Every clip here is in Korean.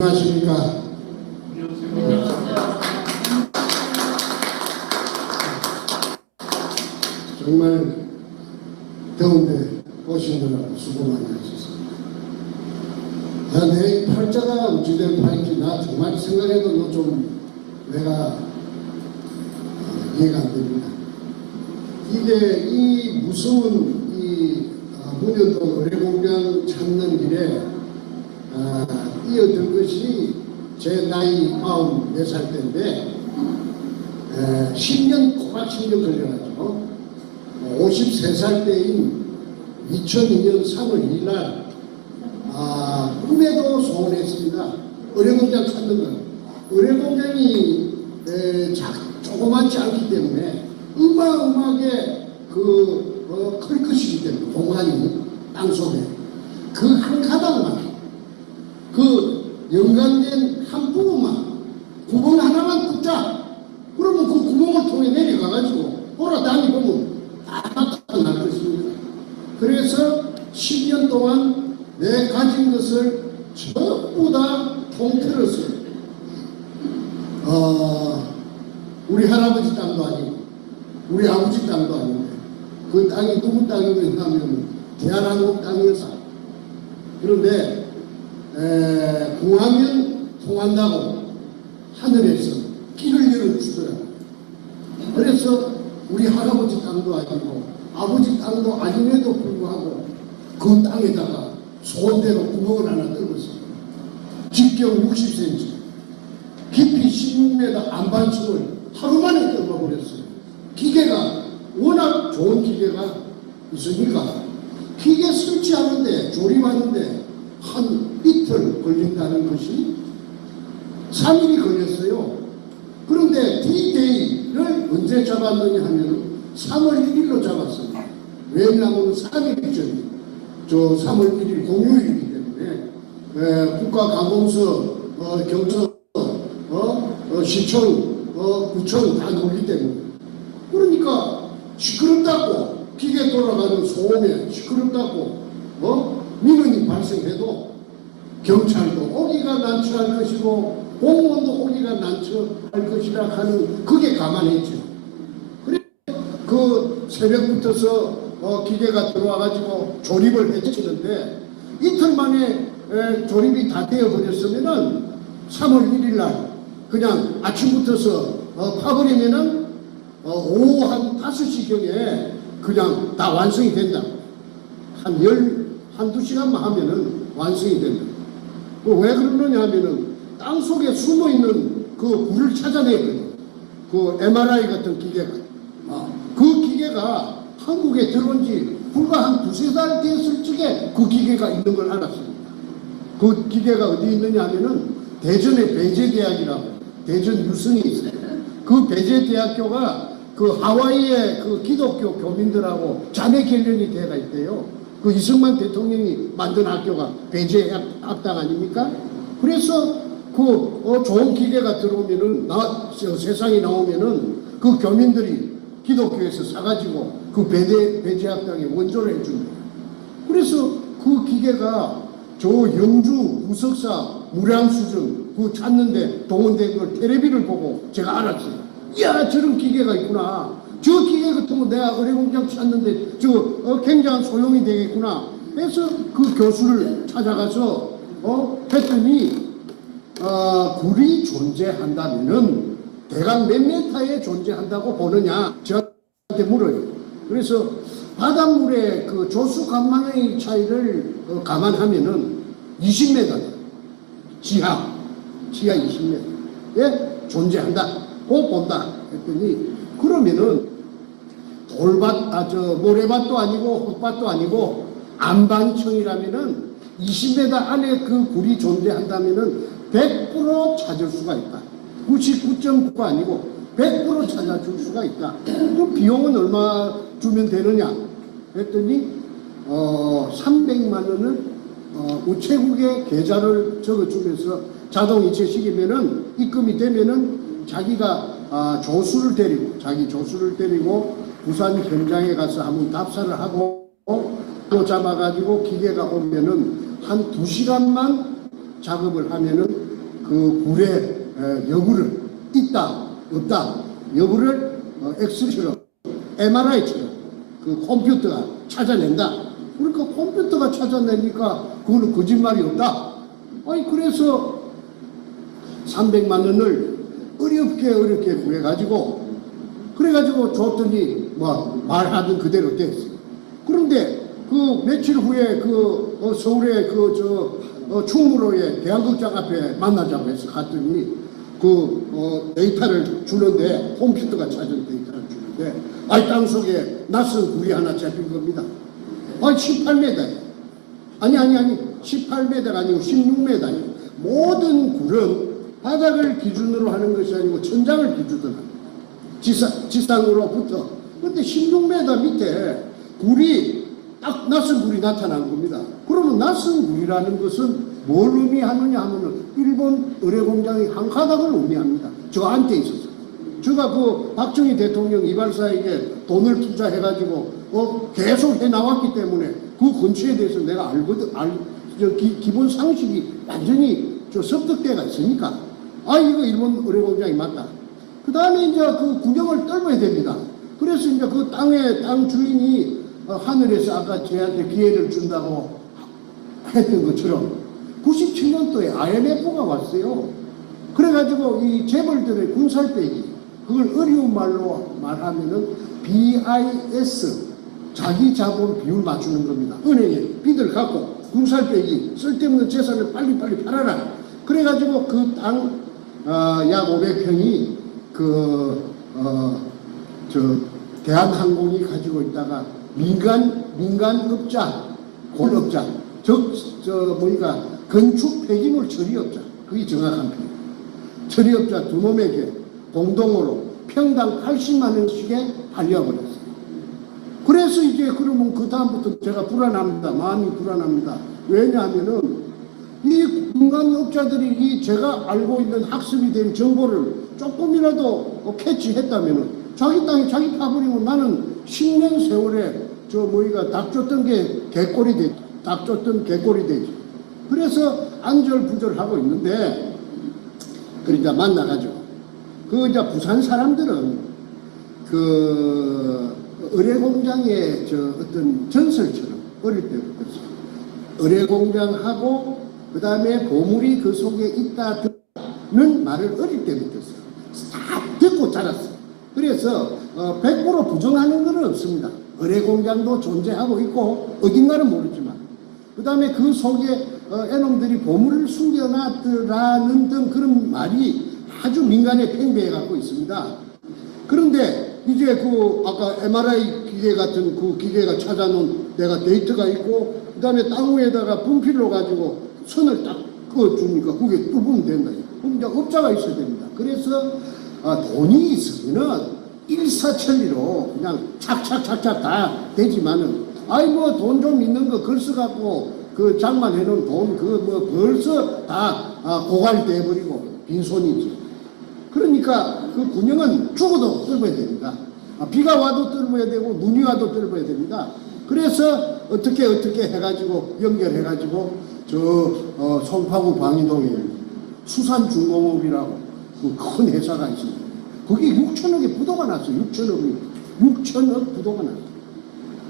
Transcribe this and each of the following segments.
안녕하십니까. 정말 더운데 오시느라 수고 많이 하셨습니다. 내 팔자가 어찌된 팔인지 나 정말 생각해도 좀 내가 이해가 안 됩니다. 이게 이 무서운 이 문여도 의뢰공장 찾는 길에 뛰어든 것이 제 나이 44살 때인데 10년 꼬박 10년 걸려가지고 53살 때인 2002년 3월 2일 날 꿈에도 소원했습니다. 의뢰공장 찾는 건 의뢰공장이 조그맣지 않기 때문에 어마어마하게 클 것이기 때문에 공간이 땅속에 그 한 가닥만 연관된 한 부분만 구멍 하나만 뚫자. 그러면 그 구멍을 통해 내려가가지고 돌아다니보면 다 나타날 것입니다. 그래서 10년 동안 내 가진 것을 전부 다 통틀어서 우리 할아버지 땅도 아니고 우리 아버지 땅도 아닌데 그 땅이 누구 땅이냐 하면 대한민국 땅이었어. 그런데 구하면 통한다고 하늘에서 길을 열어주더라고요. 그래서 우리 할아버지 땅도 아니고 아버지 땅도 아님에도 불구하고 그 땅에다가 소원대로 구멍을 하나 뚫었어요. 직경 60cm, 깊이 16m 안반층을 하루 만에 뚫어버렸어요. 기계가 워낙 좋은 기계가 있으니까 기계 설치하는데 조립하는데 한 이틀 걸린다는 것이 3일이 걸렸어요. 그런데 D-Day를 언제 잡았느냐 하면 3월 1일로 잡았습니다. 왜냐하면 3일 전이 3월 1일 공휴일이기 때문에 국가관공서, 경찰, 시청, 구청 다 놀기 때문에 그러니까 시끄럽다고 기계 돌아가는 소음에 시끄럽다고 민원이 발생해도 경찰도 오기가 난처할 것이고 공무원도 오기가 난처할 것이라 하는 그게 감안했죠. 그래 그 새벽부터서 기계가 들어와가지고 조립을 해치는데 이틀 만에 조립이 다 되어버렸으면은 3월 1일 날 그냥 아침부터서 파버리면은 오후 한 5시경에 그냥 다 완성이 된다. 한두 시간만 하면은 완성이 된다. 왜 그러느냐 하면은 땅 속에 숨어 있는 그 불을 찾아내거든요. 그 MRI 같은 기계가. 그 기계가 한국에 들어온 지 불과 한 두세 달 됐을 적에 그 기계가 있는 걸 알았습니다. 그 기계가 어디 있느냐 하면은 대전의 배재대학이라고 대전 유성이 있어요. 그 배재대학교가 그 하와이의 그 기독교 교민들하고 자매 결연이 돼가 있대요. 그 이승만 대통령이 만든 학교가 배재학당 아닙니까? 그래서 그 좋은 기계가 들어오면은 세상에 나오면은 그 교민들이 기독교에서 사가지고 그 배재학당에 원조를 해줍니다. 그래서 그 기계가 저 영주 부석사 무량수증 그 찾는데 동원된 걸 텔레비를 보고 제가 알았어요. 이야 저런 기계가 있구나. 저 기계 같은 거 내가 의뢰공장 찾는데 저 굉장한 소용이 되겠구나. 그래서 그 교수를 찾아가서 했더니 굴이 존재한다면은 대강 몇 메타에 존재한다고 보느냐 저한테 물어요. 그래서 바닷물의 그 조수 간만의 차이를 감안하면은 20m 지하 20m에 존재한다. 꼭 본다 했더니 그러면은 모래밭도 아니고 흙밭도 아니고 안반층이라면은 20m 안에 그 굴이 존재한다면은 100% 찾을 수가 있다. 99.9가 아니고 100% 찾아줄 수가 있다. 그 비용은 얼마 주면 되느냐 했더니 300만 원을 우체국에 계좌를 적어주면서 자동 이체시키면은 입금이 되면은 자기가 조수를 데리고 부산 현장에 가서 한번 답사를 하고 또 잡아가지고 기계가 오면은 한 2시간만 작업을 하면은 그 굴의 여부를 있다 없다 여부를 엑스처럼 MRI처럼 그 컴퓨터가 찾아낸다. 그러니까 컴퓨터가 찾아내니까 그거는 거짓말이 없다. 아니 그래서 300만 원을 어렵게 구해가지고 그래가지고 줬더니 뭐 말하던 그대로 됐어요. 그런데 그 며칠 후에 그 서울의 충무로의 대한극장 앞에 만나자고 해서 갔더니 그 데이터를 주는데 컴퓨터가 찾은 데이터를 주는데 땅속에 낯선 굴이 하나 잡힌 겁니다. 18m. 아니 18m가 아니고 16m예요. 모든 굴은 바닥을 기준으로 하는 것이 아니고 천장을 기준으로 합니다. 지상으로부터. 근데 16m 밑에 굴이 딱 낯선 굴이 나타난 겁니다. 그러면 낯선 굴이라는 것은 뭘 의미하느냐 하면은 일본 의뢰공장의 한 가닥을 의미합니다. 저 안에 있어서. 제가 그 박정희 대통령 이발사에게 돈을 투자해가지고 계속 해 나왔기 때문에 그 근처에 대해서 내가 알거든. 기본 상식이 완전히 습득대가 있으니까 이거 일본 의뢰공장이 맞다. 그 다음에 이제 그 구경을 떨어야 됩니다. 그래서 이제 그 땅 주인이 하늘에서 아까 저한테 기회를 준다고 했던 것처럼 97년도에 IMF가 왔어요. 그래가지고 이 재벌들의 군살빼기, 그걸 어려운 말로 말하면은 BIS, 자기 자본 비율 맞추는 겁니다. 은행에 빚을 갖고 군살빼기, 쓸데없는 재산을 빨리빨리 팔아라. 그래가지고 그 땅 약 500평이 대한항공이 가지고 있다가 민간업자, 권업자, 건축 폐기물 처리업자, 그게 정확한 표현. 처리업자 두 놈에게 공동으로 평당 80만 원씩에 팔려버렸어요. 그래서 이제 그러면 그 다음부터 제가 불안합니다. 마음이 불안합니다. 왜냐하면은 이 민간업자들이 이 제가 알고 있는 학습이 된 정보를 조금이라도 캐치했다면은 자기 땅에 자기 파버리고 나는 10년 세월에 닭 쫓던 게 개꼴이 되지. 닭 쫓던 개꼴이 되지. 그래서 안절부절하고 있는데, 그러니까 만나가지고. 이제 부산 사람들은 그 의뢰공장의 어떤 전설처럼 어릴 때부터 의뢰공장하고 그 다음에 보물이 그 속에 있다는 말을 어릴 때부터 다 듣고 자랐어요. 그래서 100% 부정하는 건 없습니다. 의뢰공장도 존재하고 있고 어딘가는 모르지만 그 다음에 그 속에 애놈들이 보물을 숨겨놨더라는 등 그런 말이 아주 민간에 팽배해 갖고 있습니다. 그런데 이제 아까 MRI 기계 같은 그 기계가 찾아놓은 내가 데이터가 있고 그 다음에 땅 위에다가 분필로 가지고 선을 딱 그어주니까 그게 뚫으면 된다. 그럼 이제 업자가 있어야 됩니다. 그래서 돈이 있으면은 일사천리로 그냥 착착착착 다 되지만은 돈 좀 있는 거 걸써 갖고 그 장만해 놓은 돈 벌써 다 고갈돼 버리고 빈손이지. 그러니까 그 군영은 죽어도 떨어야 됩니다. 비가 와도 떨어야 되고 눈이 와도 떨어야 됩니다. 그래서 어떻게 해가지고 연결해가지고 송파구 광희동에 수산중공업이라고 그 큰 회사가 있습니다. 거기 6천억의 부도가 났어요. 6천억 부도가 났어요.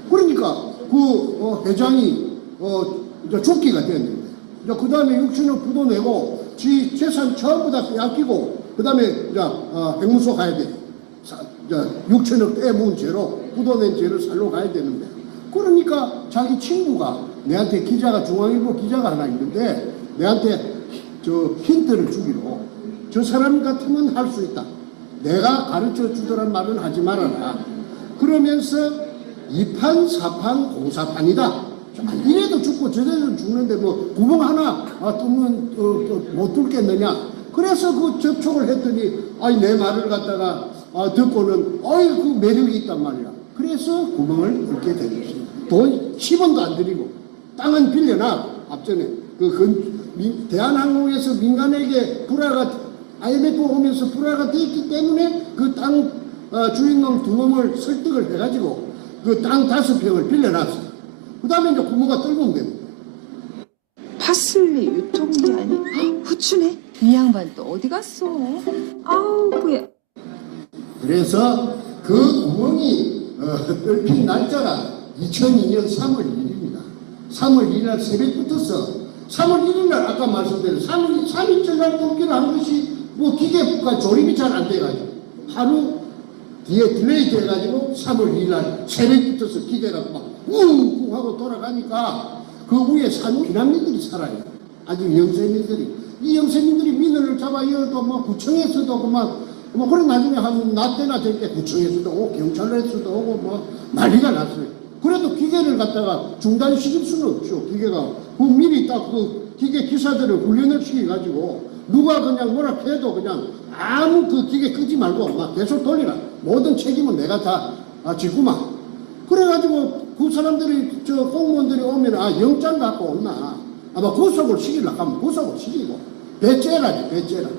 그러니까 그 회장이 이제 죽기가 됐는데 그 다음에 6천억 부도 내고 지 재산 전부 다 빼앗기고 그 다음에 백문소 가야 돼. 6천억 떼문 죄로 부도낸 죄를 살로 가야 되는데 그러니까 자기 친구가 내한테 중앙일보 기자가 하나 있는데 내한테 힌트를 주기로 저 사람 같으면 할 수 있다. 내가 가르쳐 주더란 말은 하지 말아라. 그러면서 2판, 4판, 공사판이다. 이래도 죽고 저래도 죽는데 구멍 하나 뚫으면 못 뚫겠느냐. 그래서 그 접촉을 했더니 내 말을 갖다가 듣고는 그 매력이 있단 말이야. 그래서 구멍을 뚫게 된 것입니다. 돈 10원도 안 들이고 땅은 빌려놔. 앞전에 대한항공에서 민간에게 IMF 오면서 불화가 되었기 때문에 그 땅 주인놈 두 놈을 설득을 해가지고 그 땅 5평을 빌려놨어. 그 다음에 이제 부모가 떨고 온 겁니다. 파슬리 유통기한이 후추네. 이 양반 또 어디 갔어? 아우 뭐야. 그래서 그 구멍이 뚫힌 날짜가 2002년 3월 1일입니다. 3월 1일 날 새벽부터서 3월 1일 날 아까 말씀드린 3일째 날 뽑기를 한 것이 뭐 기계가 조립이 잘 안 돼가지고 하루 뒤에 딜레이 돼가지고 3월 2일 날 새벽부터서 기계가 막 웅웅 하고 돌아가니까 그 위에 산 피난민들이 살아요. 아주 영세민들이. 이 영세민들이 민원을 잡아 이어도 뭐 구청에서도 뭐 그래 나중에 한 나 때나 될 때 구청에서도 오고 경찰에서도 오고 뭐 난리가 났어요. 그래도 기계를 갖다가 중단시킬 수는 없죠. 기계가 그 미리 딱 그 기계 기사들을 훈련을 시켜가지고 누가 그냥 뭐라 해도 그냥 아무 그 기계 끄지 말고 막 계속 돌리라. 모든 책임은 내가 다 지구만. 그래가지고 그 사람들이 저 공무원들이 오면 영장 갖고 온나 아마 구속을 시키려고 하면 구속을 시키고 배째라지 배째라.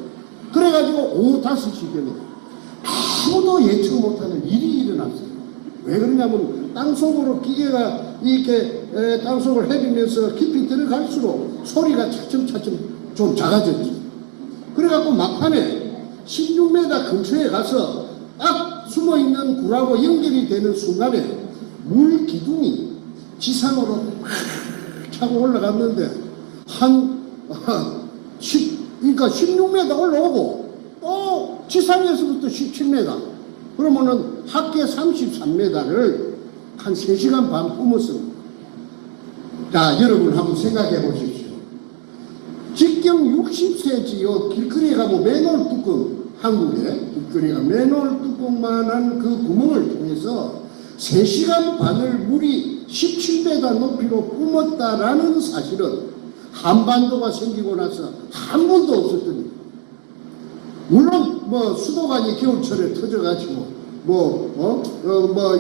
그래가지고 오후 5시경에 아무도 예측 못하는 일이 일어났어요. 왜 그러냐면 땅속으로 기계가 이렇게 땅속을 헤비면서 깊이 들어갈수록 소리가 차츰차츰 좀 작아졌지. 그래갖고 막판에 16m 근처에 가서 딱 숨어있는 굴하고 연결이 되는 순간에 물 기둥이 지상으로 막 차고 올라갔는데 그러니까 16m 올라오고 또 지상에서부터 17m 그러면은 합계 33m를 한 3시간 반 뿜었습니다. 자, 여러분 한번 생각해 보십시오. 직경 60cm 길거리에 가면 맨홀 뚜껑, 한국에 길거리가 맨홀 뚜껑만한 그 구멍을 통해서 3시간 반을 물이 17m 높이로 뿜었다라는 사실은 한반도가 생기고 나서 한 번도 없었던 일이에요. 물론 뭐 수도관이 겨울철에 터져가지고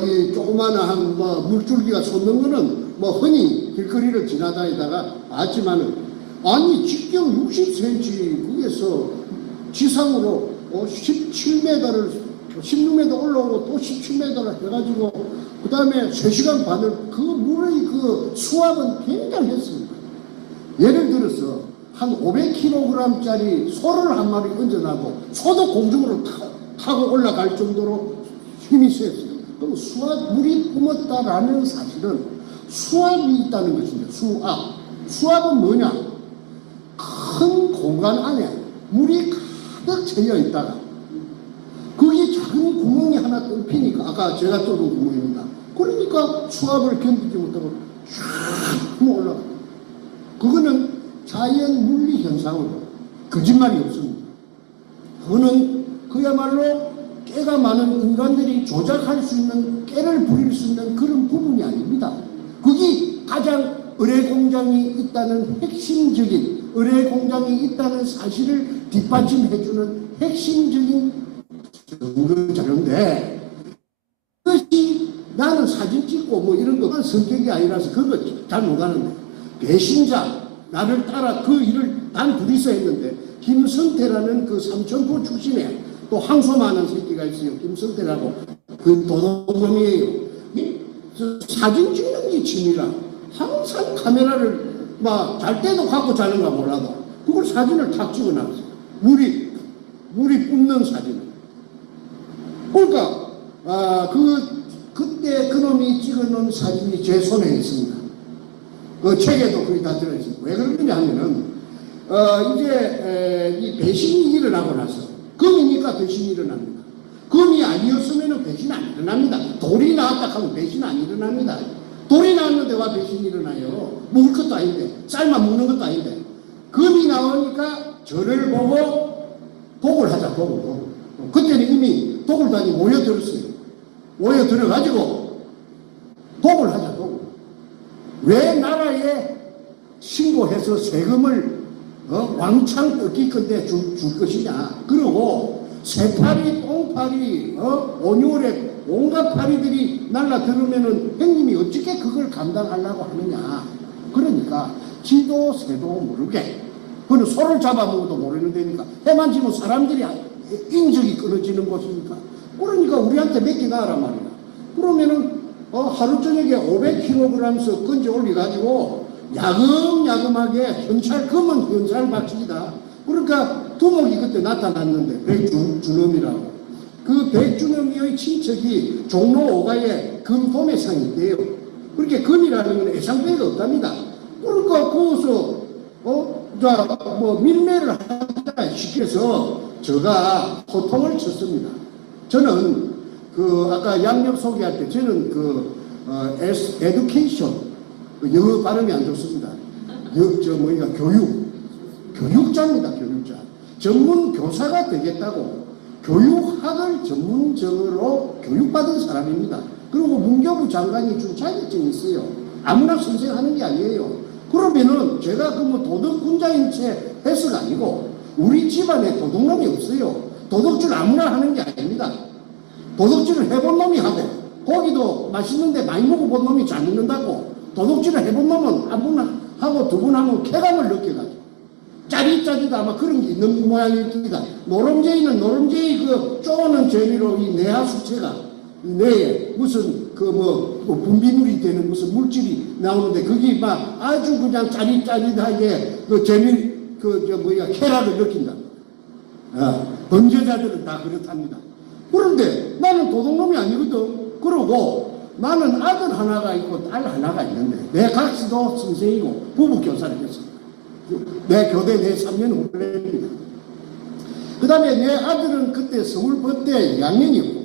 이 조그마한 물줄기가 솟는 거는 뭐 흔히 길거리를 지나다니다가 봤지만은 아니 직경 60cm 거기에서 지상으로 17m를 16m 올라오고 또 17m를 해가지고 그 다음에 3시간 반을 그 물의 그 수압은 굉장했습니다. 예를 들어서 한 500kg짜리 소를 한 마리 얹어놔도 소도 공중으로 타고 올라갈 정도로 힘이 셌어요. 그럼 물이 뿜었다라는 사실은 수압이 있다는 것입니다. 수압은 뭐냐? 큰 공간 안에 물이 가득 채여 있다가 거기 작은 구멍이 하나 뚫히니까 아까 제가 뚫은 구멍입니다. 그러니까 수압을 견디지 못하고 쫙 올라가. 그거는 자연 물리 현상으로 거짓말이 없습니다. 그거는 그야말로 깨가 많은 인간들이 조작할 수 있는 깨를 부릴 수 있는 그런 부분이 아닙니다. 거기 가장 의뢰공장이 있다는 핵심적인 의뢰공장이 있다는 사실을 뒷받침해주는 핵심적인 증거 자료인데 그것이 나는 사진 찍고 뭐 이런 것만 성격이 아니라서 그거 잘 못하는데 배신자 나를 따라 그 일을 단 둘이서 했는데 김성태라는 그 삼천포 출신에 또 항소많은 새끼가 있어요. 김성태라고 그 도둑놈이에요. 사진 찍는 게 취미라 항상 카메라를 막 잘 때도 갖고 자는가 몰라도 그걸 사진을 탁 찍어놨어요. 물이 뿜는 사진을. 그러니까 그때 그놈이 찍어놓은 사진이 제 손에 있습니다. 그 책에도 거의 다 들어있습니다. 왜 그러느냐 하면은 이제 이 배신이 일어나고 나서 금이니까 배신이 일어납니다. 금이 아니었으면 배신 안 일어납니다. 돌이 나왔다 하면 배신 안 일어납니다. 돌이 나왔는데 와 배신이 일어나요? 먹을 것도 아닌데 쌀만 먹는 것도 아닌데 금이 나오니까 저를 보고 독을 하자 독을. 그때는 이미 독을 다니 모여들었어요. 모여들어가지고 독을 하자 독을. 왜 나라에 신고해서 세금을 왕창 뜯기건데 줄 것이냐. 그리고 새파리, 똥파리, 온유월에 온갖 파리들이 날라들으면은 형님이 어떻게 그걸 감당하려고 하느냐. 그러니까 지도 새도 모르게 그는 소를 잡아먹어도 모르는 데니까 해만 지면 사람들이 인적이 끊어지는 곳이니까 그러니까 우리한테 맡기나란 말이야. 그러면은 하루 저녁에 500kg씩 건져 올려가지고 야금야금하게 검은 현찰 박치기다. 그러니까 두목이 그때 나타났는데 백준엄이라고. 그 백준엄의 친척이 종로 5가에 금도매상이 있대요. 그렇게 금이라는 건 애상배가 없답니다. 그러니까 거기서 뭐 밀매를 하다 시켜서 제가 호통을 쳤습니다. 저는 그 아까 양력 소개할 때 저는 에듀케이션 영어 발음이 안 좋습니다. 교육자입니다. 교육자. 전문 교사가 되겠다고 교육학을 전문적으로 교육받은 사람입니다. 그리고 문교부 장관이 준 자격증이 있어요. 아무나 선생하는 게 아니에요. 그러면은 제가 그 뭐 도덕군자인 채 해서가 아니고 우리 집안에 도둑놈이 없어요. 도둑질 아무나 하는 게 아닙니다. 도둑질을 해본 놈이 하고 고기도 맛있는데 많이 먹어본 놈이 잘 먹는다고 도둑질을 해본 놈은 한 분 하고 두 분 하면 쾌감을 느껴가지고 짜릿짜릿 아마 그런 게 있는 모양일 겁니다. 노름제이는 노름제이 그 쪼는 재미로 이 내하수체가 뇌에 무슨 뭐 분비물이 되는 무슨 물질이 나오는데 그게 막 아주 그냥 짜릿짜릿하게 그 재미 쾌락을 느낀다. 범죄자들은 다 그렇답니다. 그런데 나는 도둑놈이 아니거든. 그러고 나는 아들 하나가 있고 딸 하나가 있는데 내 각시도 선생이고 부부교사를 했습니다. 내 교대 내 3년 후배입니다. 그 다음에 내 아들은 그때 서울법대 2학년이고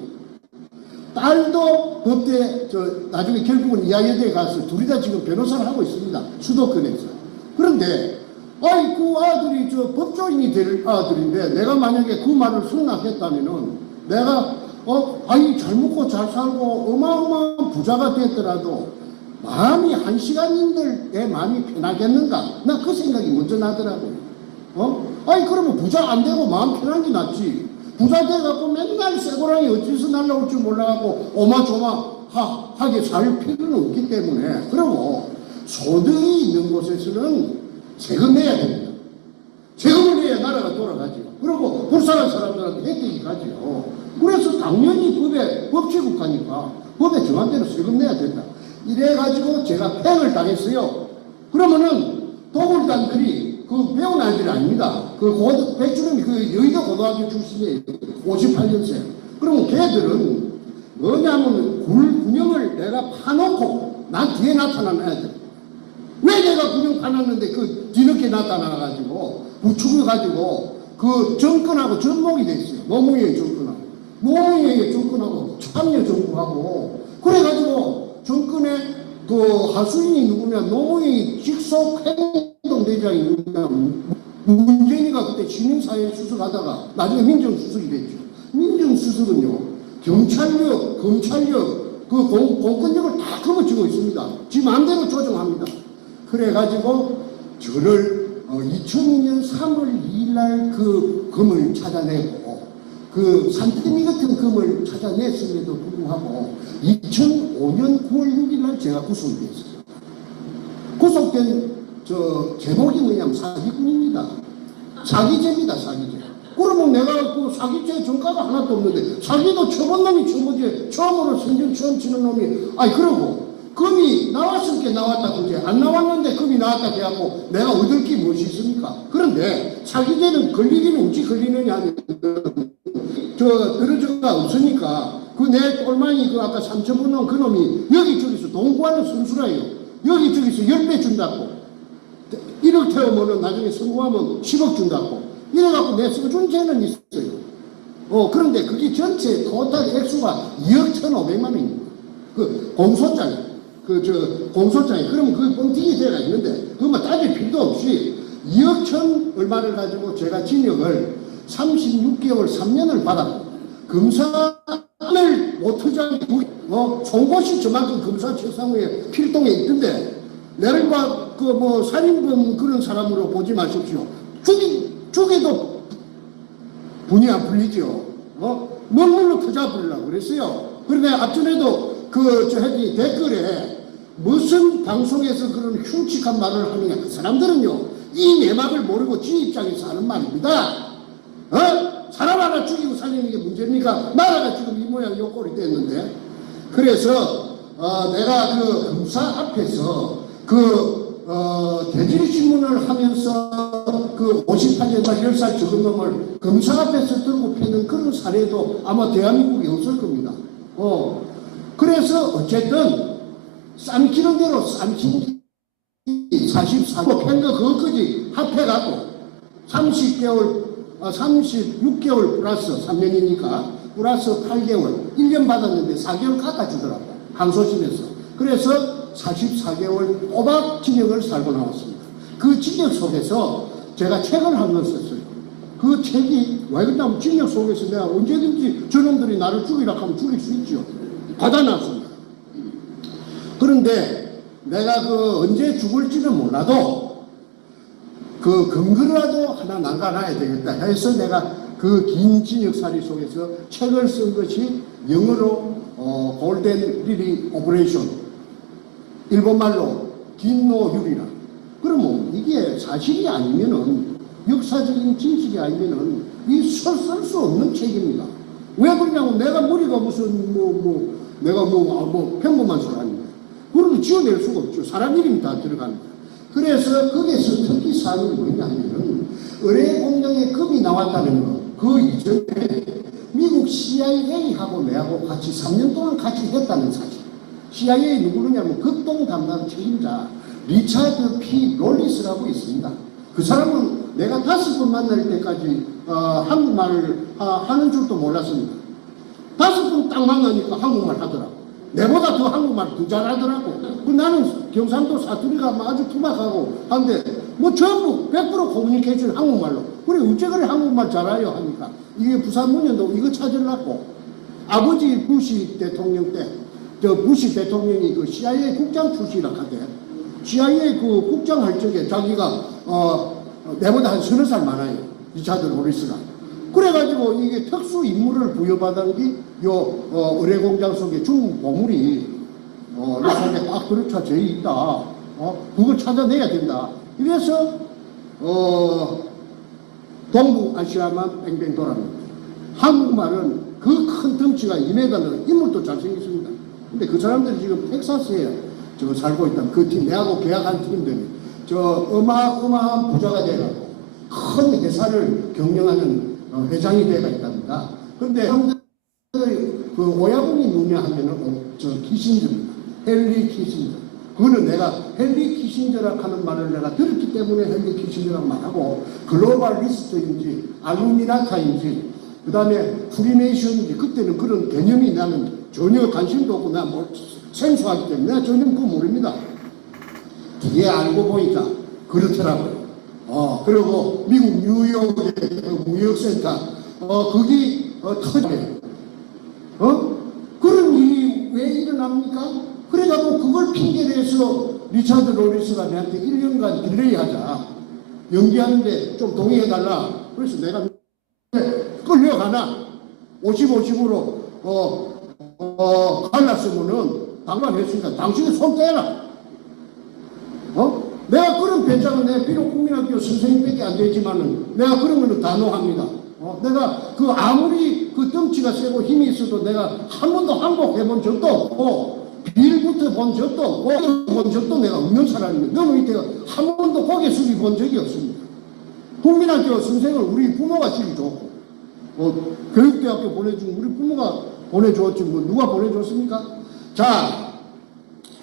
딸도 법대 나중에 결국은 이화여대에 가서 둘이 다 지금 변호사를 하고 있습니다. 수도권에서. 그런데 아이 그 아들이 법조인이 될 아들인데 내가 만약에 그 말을 승낙했다면은 내가 아이 잘 먹고 잘 살고 어마어마한 부자가 됐더라도 마음이 한 시간인들 내 마음이 편하겠는가? 나 그 생각이 먼저 나더라고요. 아니 그러면 부자 안 되고 마음 편한 게 낫지. 부자 돼갖고 맨날 쇠고랑이 어디서 날라올 줄 몰라갖고 오마조마하게 살 필요는 없기 때문에 그리고 소득이 있는 곳에서는 세금 내야 됩니다. 세금을 내야 나라가 돌아가죠. 그리고 불쌍한 사람들한테 혜택이 가죠. 그래서 당연히 법치국가니까 법에 정한 대로 세금 내야 된다. 이래가지고 제가 팽을 당했어요. 그러면은 도굴단들이 그 배운 아이들이 아닙니다. 백준엄이 여의도 고등학교 출신이에요. 58년생. 그러면 걔들은 뭐냐면 군형을 내가 파놓고 난 뒤에 나타난 애들. 왜 내가 군형 파놨는데 뒤늦게 나타나가지고 부추겨가지고 정권하고 접목이 됐어요. 노무현의 정권하고. 노무현의 정권하고 참여 정부하고 그래가지고 정권의 하수인이 누구냐 노무현이 직속 행동대장이 누구냐 문재인이가 그때 시민사회 수석하다가 나중에 민정수석이 됐죠. 민정수석은요 경찰력, 검찰력 공권력을 다 거머쥐고 있습니다. 지 마음대로 조정합니다. 그래가지고 저를 2002년 3월 2일날 금을 찾아내고 산더미 같은 금을 찾아냈음에도 불구하고 2005년 9월 6일날 제가 구속이 됐어요. 구속된 제목이 뭐냐면 사기꾼입니다. 사기죄입니다. 사기죄. 그러면 내가 사기죄 전과가 하나도 없는데 사기도 쳐본 놈이 처음이지 처음으로 생전 처음 치는 놈이 그러고 금이 나왔을 게 나왔다 그제 안 나왔는데 금이 나왔다 해갖고 내가 얻을 게 무엇이 있습니까? 그런데 사기죄는 걸리기는 어찌 걸리느냐 하면 들어저가 없으니까 내 똘마니 아까 3천분 넣은 그 놈이 여기저기서 돈 구하는 선수라요. 여기저기서 10배 준다고 1억 태우면은 나중에 성공하면 10억 준다고 이래갖고 내 써준 죄는 있어요. 그런데 그게 전체 토탈 액수가 2억 1,500만 원입니다. 공소장이 공소장이 그러면 뻥튀기 죄가 있는데 그것만 따질 필요도 없이 2억 1,000 얼마를 가지고 제가 징역을 36개월 3년을 받았고 검사를 못하자니 송곳이 저만큼 검사 책상 위에 필동에 있던데 내를 살인범 그런 사람으로 보지 마십시오. 죽여도 분이 안 풀리죠. 먹물로 터져 버리려고 그랬어요. 그런데 앞전에도 댓글에 무슨 방송에서 그런 흉측한 말을 하느냐. 그 사람들은요 이 내막을 모르고 지 입장에서 하는 말입니다. 사람 하나 죽이고 살리는 게 문제입니까? 나라가 지금 이 모양 요 꼴이 됐는데 그래서 내가 검사 앞에서 대질신문을 하면서 그 58년 10살 적은 놈을 검사 앞에서 들고 패는 그런 사례도 아마 대한민국에 없을 겁니다. 그래서 어쨌든 쌈키는 대로 쌈키 44고 팬거 그것까지 합해갖고 36개월 플러스 3년이니까 플러스 8개월 1년 받았는데 4개월 깎아주더라고요. 항소심에서. 그래서 44개월 꼬박 징역을 살고 나왔습니다. 그 징역 속에서 제가 책을 한 권 썼어요. 그 책이 왜 그러냐면 징역 속에서 내가 언제든지 저놈들이 나를 죽이라 하면 죽일 수 있죠. 받아놨습니다. 그런데 내가 그 언제 죽을지는 몰라도 그 근거라도 하나 남겨놔야 되겠다 해서 내가 그 긴 징역살이 속에서 책을 쓴 것이 영어로 골든 리리 오퍼레이션, 일본말로 긴노유리라. 그러면 이게 사실이 아니면은 역사적인 진실이 아니면은 이 쓸 수 없는 책입니다. 왜 그러냐면 내가 머리가 무슨 내가 평범한 사람입니다. 그러면 지어낼 수가 없죠. 사람 이름이 다 들어갑니다. 그래서 거기에서 특히 사안이 뭐냐면은 의뢰 공장에 급이 나왔다는 거. 그 이전에 미국 CIA하고 내하고 같이 3년 동안 같이 했다는 사실. CIA 누구느냐면 극동 담당 책임자 리차드 P. 롤리스라고 있습니다. 그 사람은 내가 5번 만날 때까지 한국말을 하는 줄도 몰랐습니다. 5번 딱 만나니까 한국말 하더라고. 내보다 더 한국말 더 잘하더라고. 나는 경상도 사투리가 아주 투박하고 한데 전부 100% 커뮤니케이션 한국말로. 그래 어째 그래 한국말 잘해요 하니까 이게 부산문연도 이거 찾으려고 아버지 부시 대통령 때 부시 대통령이 그 CIA 국장 출신이라 하대. CIA 그 국장 할 적에 자기가 내보다 한 30살 많아요. 리차드 로리스가. 그래가지고 이게 특수 임무를 부여받은 게 의뢰 공장 속에 중국 보물이 이 속에 딱 들어차져 있다. 그걸 찾아내야 된다. 이래서 동북아시아만 뺑뺑 돌아갑니다. 한국말은 그 큰 덩치가 2m는 인물도 잘생겼습니다. 근데 그 사람들이 지금 텍사스에 살고 있다. 그 팀, 내하고 계약한 팀들이 어마어마한 부자가 돼가지고 큰 회사를 경영하는 회장이 돼가 있답니다. 근데 그 오야분이 누구냐 하면은 키신저입니다. 헨리 키신저. 그거는 내가 헨리 키신저라고 하는 말을 내가 들었기 때문에 헨리 키신저라고 말하고 글로벌 리스트인지 알루미나타인지 그 다음에 프리메이션인지 그때는 그런 개념이 나는 전혀 관심도 없고 나 생소하기 때문에 내가 전혀 그거 모릅니다. 뒤에 알고 보니까 그렇더라고요. 그리고 미국 뉴욕의 그 무역센터 거기 터져요. 그런 일이 왜 일어납니까? 그래가지고 그걸 핑계로 해서 리차드 로리스가 내한테 1년간 딜레이 하자. 연기하는데 좀 동의해달라. 그래서 내가 끌려가나 50-50으로 갈랐으면은 당관했으니까 당신이 손 떼라. 내가 그런 배짱은 내가 비록 국민학교 선생님밖에 안 되지만은 내가 그런 거는 단호합니다. 내가 그 아무리 그 덩치가 세고 힘이 있어도 내가 한 번도 항복해 본 적도 없고 빌부터 본 적도 없고 본 적도 내가 없는 사람입니다. 너무 이때가 한 번도 고개 숙이 본 적이 없습니다. 국민학교 선생을 우리 부모가 시기 좋고 교육대학교 보내준 우리 부모가 보내줬지 누가 보내줬습니까? 자,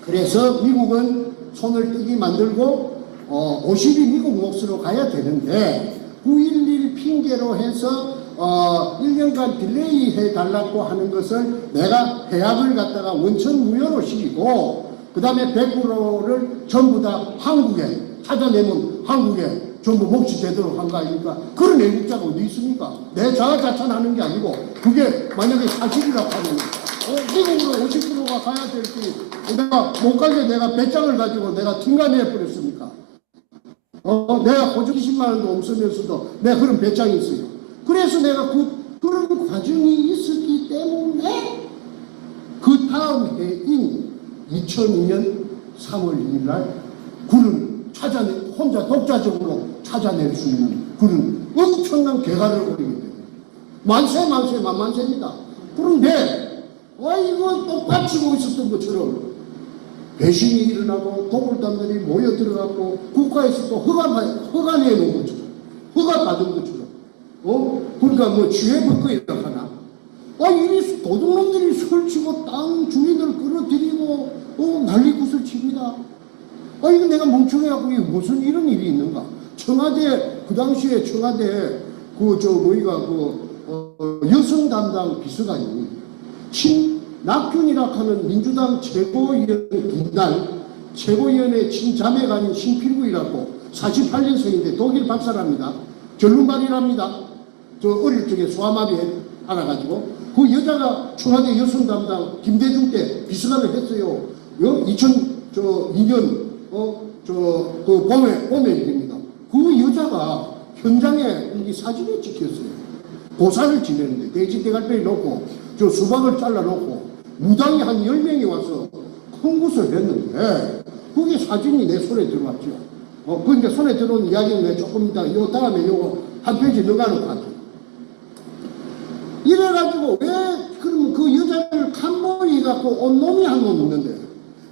그래서 미국은 손을 떼기 만들고 50이 미국 몫으로 가야 되는데 9.11 핑계로 해서 1년간 딜레이 해달라고 하는 것을 내가 해약을 갖다가 원천무효로 시키고 그 다음에 100%를 전부 다 한국에 찾아내면 한국에 전부 몫이 되도록 한 거 아닙니까? 그런 애국자가 어디 있습니까? 내 자아자찬하는 게 아니고 그게 만약에 사실이라고 하면 미국으로 50%가 가야 될 때 내가 못 가게 내가 배짱을 가지고 내가 튕가내 버렸습니까? 내가 고작 20만 원도 없으면서도 내가 그런 배짱이 있어요. 그래서 내가 그런 과정이 있었기 때문에 그 다음 해인 2002년 3월 2일 날 그런 혼자 독자적으로 찾아낼 수 있는 그런 엄청난 개가를 올리게 됩니다. 만세입니다. 그런데 이거 똑바치고 있었던 것처럼 배신이 일어나고 도굴단들이 모여 들어가고 국가에서 또 허가내 놓은 것처럼 허가 받은 것처럼 그러니까 뭐 지혜법거리라고 하나 이 도둑놈들이 설치고 땅 주민들을 끌어들이고 난리굿을 칩니다. 이거 내가 멍청해갖고 이게 무슨 이런 일이 있는가. 청와대 그 당시에 청와대 여성 담당 비서관이 낙균이라 하는 민주당 최고위원 분단 최고위원회 친자매가 아닌 신필구이라고 48년생인데 독일 박사랍니다. 결론발이랍니다. 저 어릴 적에 소아마비 알아가지고 그 여자가 청와대 여성 담당 김대중 때 비서관을 했어요. 2002년 그 봄에 일입니다. 그 여자가 현장에 이 사진이 찍혔어요. 고사를 지내는데 돼지 대갈배를 놓고 저 수박을 잘라놓고 무당이 한 10명이 와서 큰 것을 했는데 그게 사진이 내 손에 들어왔죠. 그러니까 손에 들어온 이야기는 내가 조금 이따 요 다음에 요거 한 페이지 넣어가는 것 같아요. 이래가지고 왜 그러면 그 여자를 칸보이 갖고 온 놈이 한 놈 있는데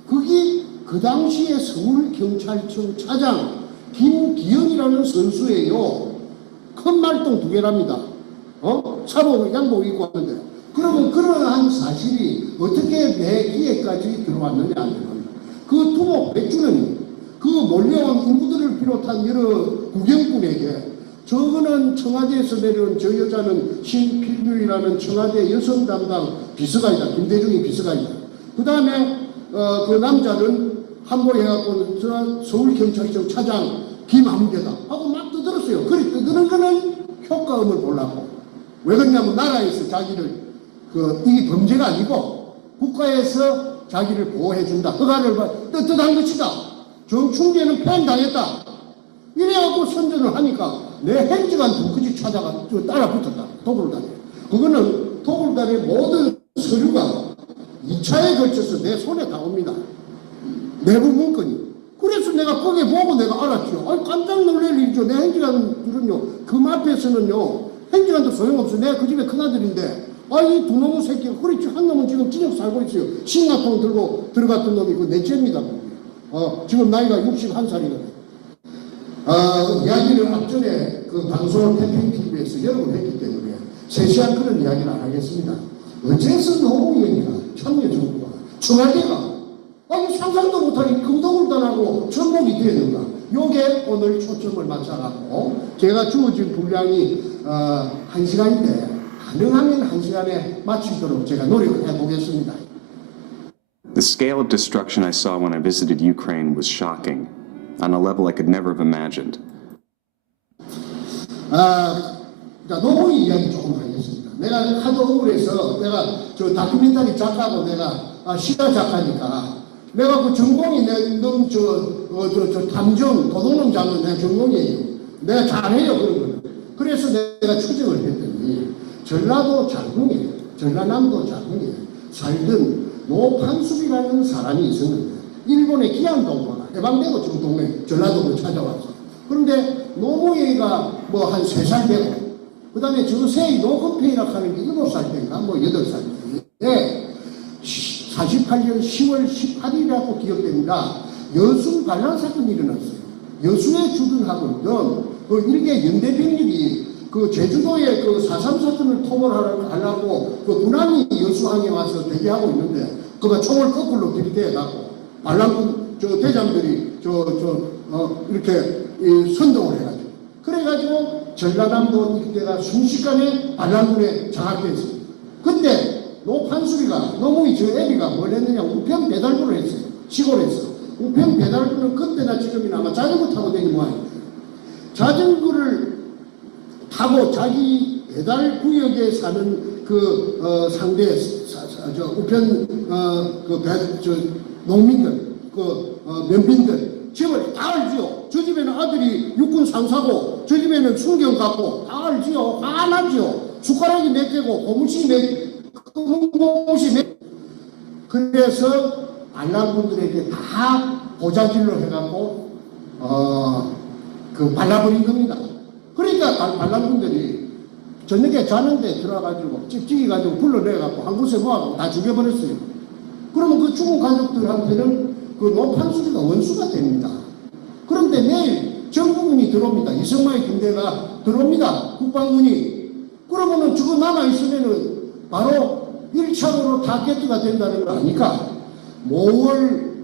그게 그 당시에 서울경찰청 차장 김기현이라는 선수예요. 큰 말똥 2개랍니다. 사복 양복 입고 왔는데 그러면 그러한 사실이 어떻게 내 귀에까지 들어왔느냐 하면 그 두목 백주는 그 몰려온 인부들을 비롯한 여러 구경꾼에게 저거는 청와대에서 내려온 저 여자는 신필규이라는 청와대 여성 담당 비서관이다. 김대중이 비서관이다. 그 다음에 그 남자는 한보해갖고 서울경찰청 차장 김한계다 하고 막 떠들었어요. 그래 떠드는 거는 효과음을 보려고. 왜 그러냐면 나라에서 자기를 이게 범죄가 아니고 국가에서 자기를 보호해준다. 허가를 떳떳한 것이다. 정충재는 폐행당했다. 이래갖고 선전을 하니까 내 행정관 두꺼지 찾아가 따라 붙었다. 도굴단에. 그거는 도굴단의 모든 서류가 2차에 걸쳐서 내 손에 다 옵니다. 내부 문건이. 그래서 내가 거기 보고 내가 알았죠. 깜짝 놀랄 일이죠. 내 행정관들은요. 금 앞에서는요. 행정관도 소용없어. 내가 그 집에 큰아들인데 이 두 놈의 새끼가 그렇지. 한 놈은 지금 진역 살고 있어요. 신나통 들고 들어갔던 놈이 그 넷째입니다. 지금 나이가 61살이거든요. 이야기를 앞전에 그 방송 태평 TV에서 여러 번 했기 때문에 세세한 그런 이야기를 안 하겠습니다. 어째서 노무현이가 참여정부가 청와대가 상상도 못하는 금동울단하고 전복이 되었는가. 요게 오늘 초점을 맞춰갖고 제가 주어진 분량이 1시간인데 가능하면 1시간에 마치도록 제가 노력해 보겠습니다. The scale of destruction I saw when I visited Ukraine was shocking, on a level I could never have imagined. 노무현 이야기 조금 하겠습니다. 내가 하도 억울해서 내가 저 다큐멘터리 작가고 내가 시가 작가니까 내가 그 전공이 저 탐정 도둑놈 잡는 내 전공이에요. 내가 잘해요 그런 거는. 그래서 내가 추정을 했더니 전라도 장흥에 전라남도 장흥에 살던 노판숙이라는 사람이 있었는데 일본의 기안동포가 해방되고 지금 동네 전라도로 찾아왔어. 그런데 노무현이가 뭐 한 3살 되고 그 다음에 저세이 노건페이라고 하는 게 7살 때인가 뭐 8살 때인데 48년 10월 18일이라고 기억됩니다. 여수 반란 사건이 일어났어요. 여수에 주둔하고 있던 그 일개 연대병력이 그 제주도에 그 4.3 사건을 토벌하려고 그 군함이 여수항에 와서 대기하고 있는데 그가 총을 거꾸로 들이대갖고 반란군 대장들이 이렇게 선동을 해가지고 그래가지고 전라남도 이때가 순식간에 반란군에 장악됐어요. 근데 노판수리가 노무이 저 애비가 뭘 했느냐 우편 배달부를 했어요. 시골에서 우편 배달부는 그때나 지금이나 아마 자전거 타고 다니는 모양이에요. 자전거를 타고 자기 배달 구역에 사는 그 상대 우편 농민들 면빈들 집을 다 알지요. 저 집에는 아들이 육군 상사고 저 집에는 순경 갖고 다 알지요. 다 나지요. 숟가락이 몇 개고 고무신이 고무신 몇 그래서 반란군들에게 다 보자질로 해갖고 발라버린 겁니다. 그러니까 반란군들이 저녁에 자는데 들어가가지고 찍찍이가지고 불러내갖고 한 곳에 모아갖고 다 죽여버렸어요. 그러면 그 죽은 가족들한테는 그 노판수리가 원수가 됩니다. 그런데 내일 정부군이 들어옵니다. 이승만의 군대가 들어옵니다. 국방군이. 그러면은 저거 남아있으면은 바로 1차로 타겟가 된다는 거 아니까 모시를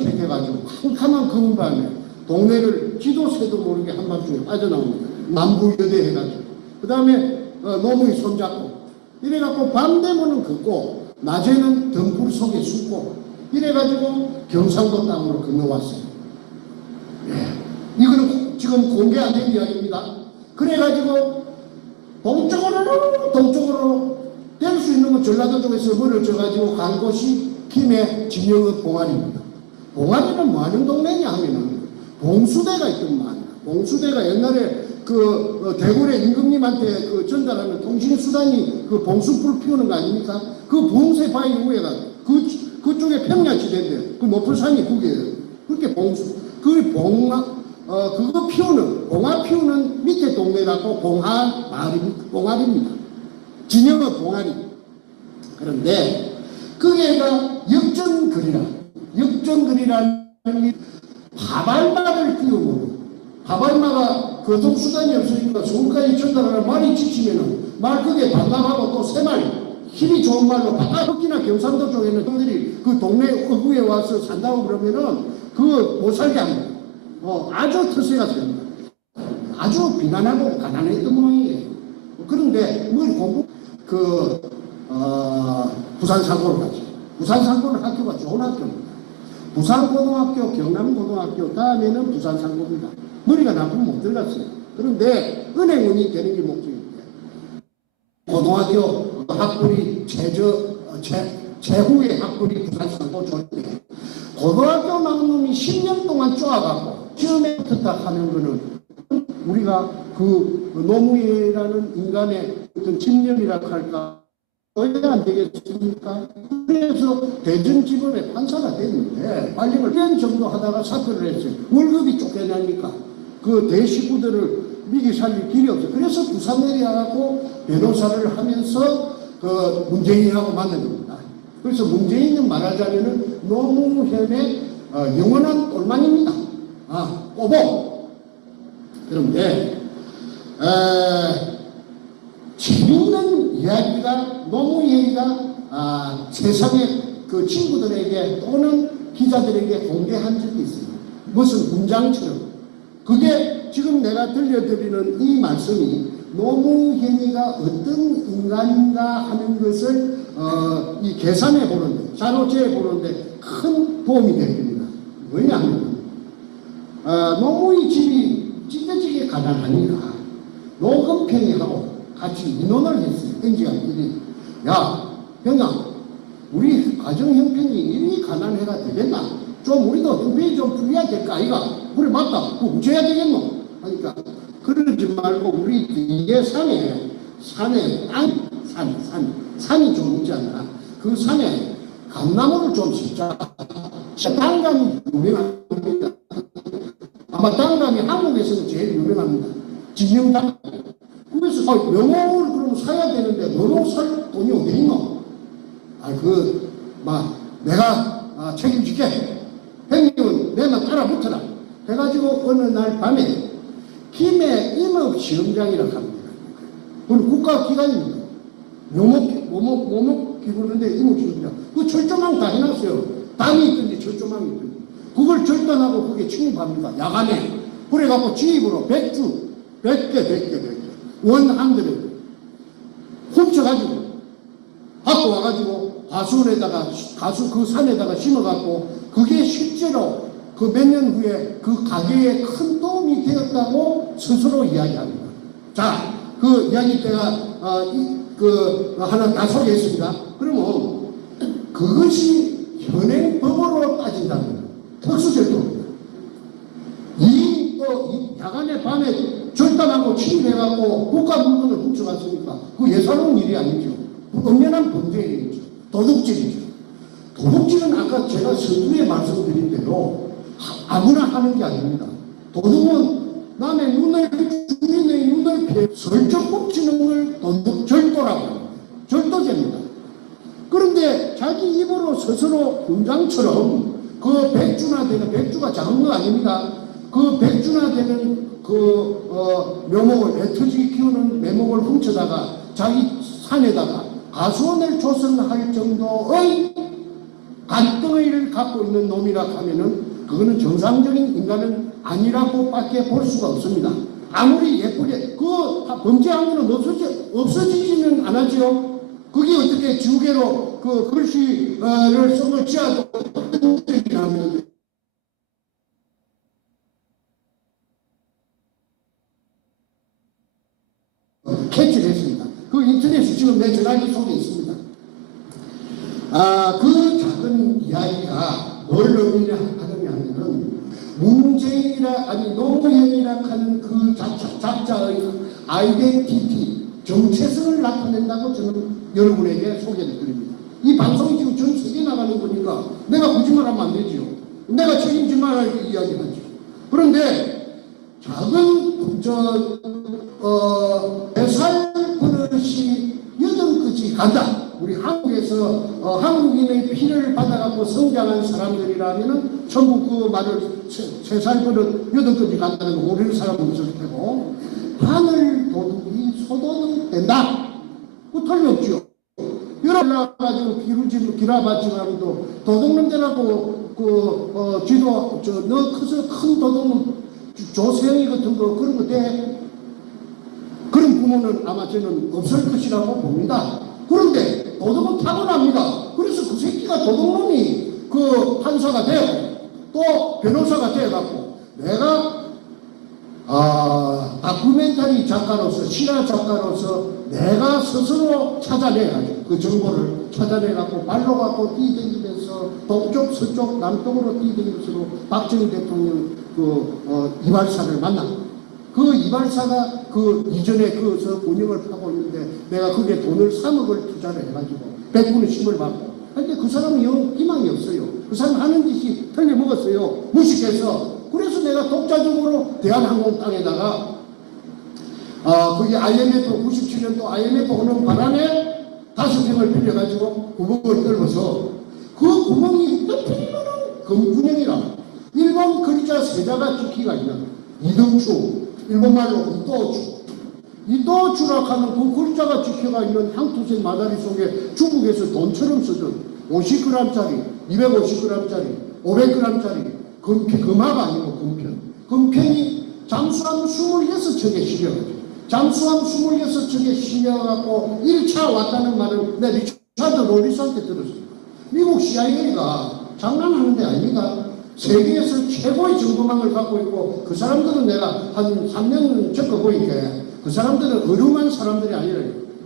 택해가지고 캄캄한 금밤에 동네를 지도새도 모르게 한밤중에 빠져나옵니다. 남부여대 해가지고. 그 다음에 노무이 손잡고 이래갖고 밤 되면은 걷고 낮에는 등불 속에 숨고 이래가지고 경상도 땅으로 건너왔어요. 예. 이거는 지금 공개 안 된 이야기입니다. 그래가지고 동쪽으로 될 수 있는 건 전라도 쪽에서 멀어져가지고 간 곳이 김해 진영읍 봉안입니다. 봉안이는 뭐 하는 동네냐 하면은 봉수대가 있더만. 봉수대가 옛날에 그 대구의 임금님한테 그 전달하는 통신수단이 그 봉수불 피우는 거 아닙니까? 그 봉쇄 바위 위에가 그쪽에 평야지대인데 그 높은 산이 그게요. 그렇게 봉수 그 그거 피우는 봉화 피우는 밑에 동네라고 봉화입니다. 진영은 봉화리. 그런데 거기에가 역전거리라는 하발마를 띄우고 하발마가 교통수단이 없으니까 서울까지 전달하는 말이 지치면은 말 그게 반납하고 또 새 말 힘이 좋은 말로 바깥이나 경상도 쪽에는 형들이 그 동네 어구에 와서 산다고 그러면은 그거 못 살게 합니다. 아주 터세가 셉니다. 아주 비난하고 가난했던 모양이에요. 그런데 뭐 공부 부산 상고를 가지. 부산 상고는 학교가 좋은 학교입니다. 부산고등학교, 경남고등학교 다음에는 부산 상고입니다. 머리가 나쁘면 못 들어갔어요. 그런데 은행원이 되는 게 목적입니다. 고등학교 학벌이 제후의 학벌이 부산 상고 좋은데 고등학교 나온 놈이 10년 동안 쪼아갖고 시험에 붙었다 하는 거는 우리가 그 노무현이라는 인간의 어떤 집념이라 할까 왜 안 되겠습니까? 그래서 대전지법에 판사가 됐는데 관리를 1년 정도 하다가 사퇴를 했어요. 월급이 쫓겨나니까 그 대식구들을 미기 살릴 길이 없어요. 그래서 부산 내려가고 변호사를 하면서 그 문재인하고 만난 겁니다. 그래서 문재인은 말하자면은 노무현의 영원한 똘만입니다. 꼬보. 그런데 재밌는 이야기가 노무현이가 세상의 그 친구들에게 또는 기자들에게 공개한 적이 있어요. 무슨 문장처럼. 그게 지금 내가 들려드리는 이 말씀이 노무현이가 어떤 인간인가 하는 것을 이 계산해 보는데, 자료재해 보는데 큰 도움이 됩니다. 왜냐하면 노무현 집이 찢어지게 가난하니까 노건평이하고 같이 민원을 했어요. 행지관끼리. 야, 형아, 우리 가정 형편이 이리 가난해가 되겠나? 좀 우리도 형편이 좀 풀려야 될까 아이가? 그래 맞다. 그거 어째야 되겠노? 하니까 그러지 말고 우리 뒤에 산에 산이 좀 있잖아. 그 산에 감나무를 좀 심자. 땅감이 유명합니다. 아마 땅감이 한국에서는 제일 유명합니다. 진영땅. 그래서 명호를 그럼 사야 되는데 명호 살 돈이 어디 있노? 내가 책임질게. 형님은 내만 따라 붙어라. 해가지고 어느 날 밤에 김해 임업시험장이라고 합니다. 그건 국가기관입니다. 묘목 기구인데 임업시험장. 그 철조망 다 해놨어요. 담이 있든지 철조망이 있든지. 그걸 절단하고 그게 침입합니다. 야간에. 그래갖고 지입으로 100개. 원한들을 훔쳐가지고 갖고 와가지고 가수 그 산에다가 심어갖고 그게 실제로 그 몇 년 후에 그 가게에 큰 도움이 되었다고 스스로 이야기합니다. 자, 그 이야기 때가 하나 다 소개했습니다. 그러면 그것이 현행법으로 따진다면 특수절도입니다. 이 야간에 밤에 절단하고 침입해갖고 국가 물건을 훔쳐갔으니까 그 예사로운 일이 아니죠. 엄연한 범죄이죠. 도둑질이죠. 도둑질은 아까 제가 서두에 말씀드린 대로 아무나 하는 게 아닙니다. 도둑은 남의 주민의 눈을 피해 설정 훔치는 걸 절도라고 합니다. 절도죄입니다. 그런데 자기 입으로 스스로 훈장처럼 그 백주나 되는, 백주가 작은 거 아닙니다. 그 백주나 되는 묘목을, 애터지 키우는 묘목을 훔쳐다가 자기 산에다가 가수원을 조성할 정도의 간덩이를 갖고 있는 놈이라 하면은 그거는 정상적인 인간은 아니라고밖에 볼 수가 없습니다. 아무리 예쁘게 그 범죄한 거는 없어지지는 않았죠. 그게 어떻게 지우개로 그 글씨를 손을 쥐어도 하면 캐치를 했습니다. 그 인터넷에 지금 내 전화기 속에 있습니다. 그 작은 이야기가 뭘 의미하느냐 하면은 문재인이라 아니 노무현이라 하는 그 작자의 아이덴티티 정체성을 나타낸다고 저는 여러분에게 소개를 드립니다. 이 방송이 지금 전 세계 나가는 거니까 내가 거짓말하면 안 되지요. 내가 책임질 만한 이야기하죠. 그런데 작은 뱃살 버릇이 여든까지 간다. 우리 한국에서 한국인의 피를 받아갖고 성장한 사람들이라면은 전부 그 말을 세살 버릇 여든까지 간다는 거 모르는 사람은 없을 테고, 하늘 도둑이 소도둑 된다. 그 틀림없죠. 열어가지고 기라바지가도 도둑놈들하고 쥐도 너 커서 큰 도둑놈 조세영이 같은 거 그런 거 돼. 그런 부모는 아마 저는 없을 것이라고 봅니다. 그런데 도덕은 타고납니다. 그래서 그 새끼가 도둑놈이 그 판사가 되고 또 변호사가 되어갖고 내가 다큐멘터리 작가로서 실화 작가로서 내가 스스로 찾아내가지고 그 정보를 찾아내갖고 발로 갖고 뛰다니면서 동쪽 서쪽 남쪽으로 뛰다니면서 박정희 대통령 이발사를 만났고 그 이발사가 그 이전에 그서 운영을 하고 있는데 내가 그게 돈을 3억을 투자를 해가지고 100분의 10을 받고. 근데 그 사람은 영 희망이 없어요. 그 사람 하는 짓이 틀려먹었어요. 무식해서. 그래서 내가 독자적으로 대한항공 땅에다가 그게 IMF 97년도 IMF 오는 바람에 5평을 빌려가지고 구멍을 뚫어서 그 구멍이 뚫리면은 금구녕이라 일본 글자 세자가 찍기가 있는 이등추 일본말로 이또주라 하는 그 글자가 찍혀가 있는 향토색 마다리 속에 중국에서 돈처럼 쓰던 50g짜리, 250g짜리, 500g짜리 금화가 아니고 금편이 잠수함 26척에 실려가지고 잠수함 26척에 실려갖고 1차 왔다는 말을 내 리차드 로리스한테 들었어요. 미국 CIA가 장난하는 데 아닙니다. 세계에서 최고의 정보망을 갖고 있고 그 사람들은 내가 한 3년 겪어보니까 그 사람들은 어lum한 사람들이 아니라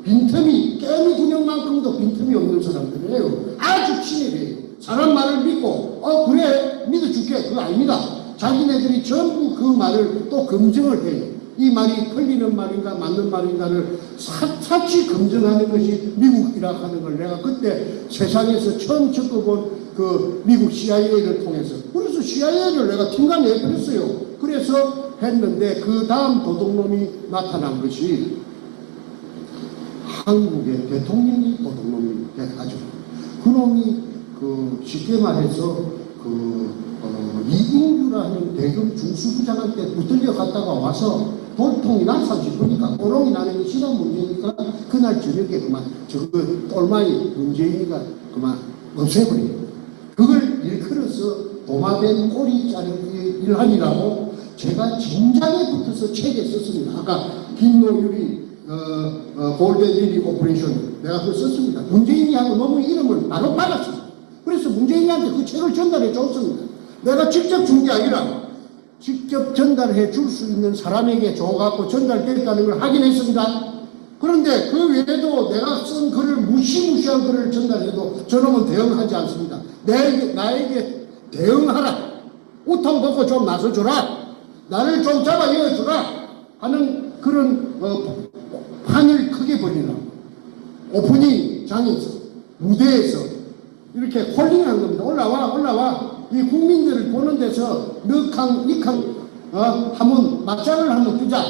빈틈이 깨미 군형만큼도 빈틈이 없는 사람들이에요. 아주 친해요. 사람 말을 믿고 그래 믿어줄게 그거 아닙니다. 자기네들이 전부 그 말을 또 검증을 해요. 이 말이 틀리는 말인가 맞는 말인가를 사치 검증하는 것이 미국이라 하는 걸 내가 그때 세상에서 처음 겪어본 그 미국 CIA를 통해서 그래서 CIA를 내가 팀간해버렸어요. 그래서 했는데 그 다음 도둑놈이 나타난 것이 한국의 대통령이 도둑놈이 돼가지고 그놈이 쉽게 말해서 이인규라는 대검 중수부장한테 붙들려 갔다가 와서 돌통이 날산지 보니까 꼬롱이 나는 게 시간 문제니까 그날 저녁에 그만 저거 똘마이 문재인이가 그만 없애버려요. 그걸 일컬어서 도마뱀 꼬리 자르기 일환이라고 제가 진작에 붙어서 책에 썼습니다. 아까 김노율이 골든리리 오퍼레이션 내가 그거 썼습니다. 문재인이 하고 너무 이름을 바로 받았습니다. 그래서 문재인한테 그 책을 전달해 줬습니다. 내가 직접 준 게 아니라 직접 전달해 줄 수 있는 사람에게 줘갖고 전달됐다는 걸 확인했습니다. 그런데 그 외에도 내가 쓴 글을 무시무시한 글을 전달해도 저놈은 대응하지 않습니다. 나에게 대응하라. 우통 벗고 좀 나서줘라. 나를 좀 잡아 이어주라. 하는 그런 판을 크게 벌이라고. 오프닝 장에서 무대에서 이렇게 홀링한 겁니다. 올라와. 이 국민들을 보는 데서 니캉 한번 맞짱을 한번 뜨자.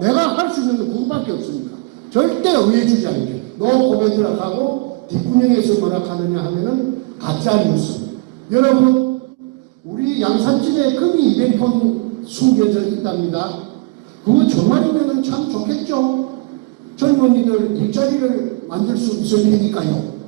내가 할 수 있는 건 그거밖에 없습니다. 절대 의해주지 않게. 노 코멘트라 하고 뒷구녕에서 뭐라 하느냐 하면은 가짜 뉴스. 여러분, 우리 양산집에 금이 200톤 숨겨져 있답니다. 그거 정말이면 참 좋겠죠? 젊은이들 일자리를 만들 수 있을 테니까요.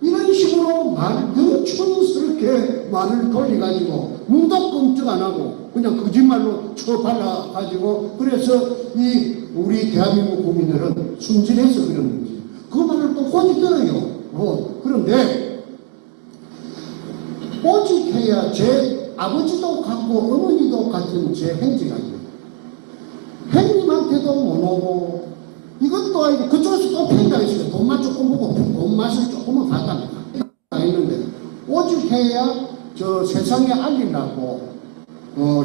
이런 식으로 영촌스럽게 말을 돌려가지고 눈도 끔찍 안 하고 그냥 거짓말로 쳐발라가지고 그래서 이 우리 대한민국 국민들은 순진해서 그런 거지. 그 말을 또 혼이 들어요. 그런데 오직해야 제 아버지도 같고 어머니도 같은 제 행지가 있어요. 형님한테도 못 오고 이것도 아니고 그쪽에서 또 팽이가 있어요. 돈만 조금 보고 돈 맛을 조금은 봤답니다. 있는데 오직해야 저 세상에 알리려고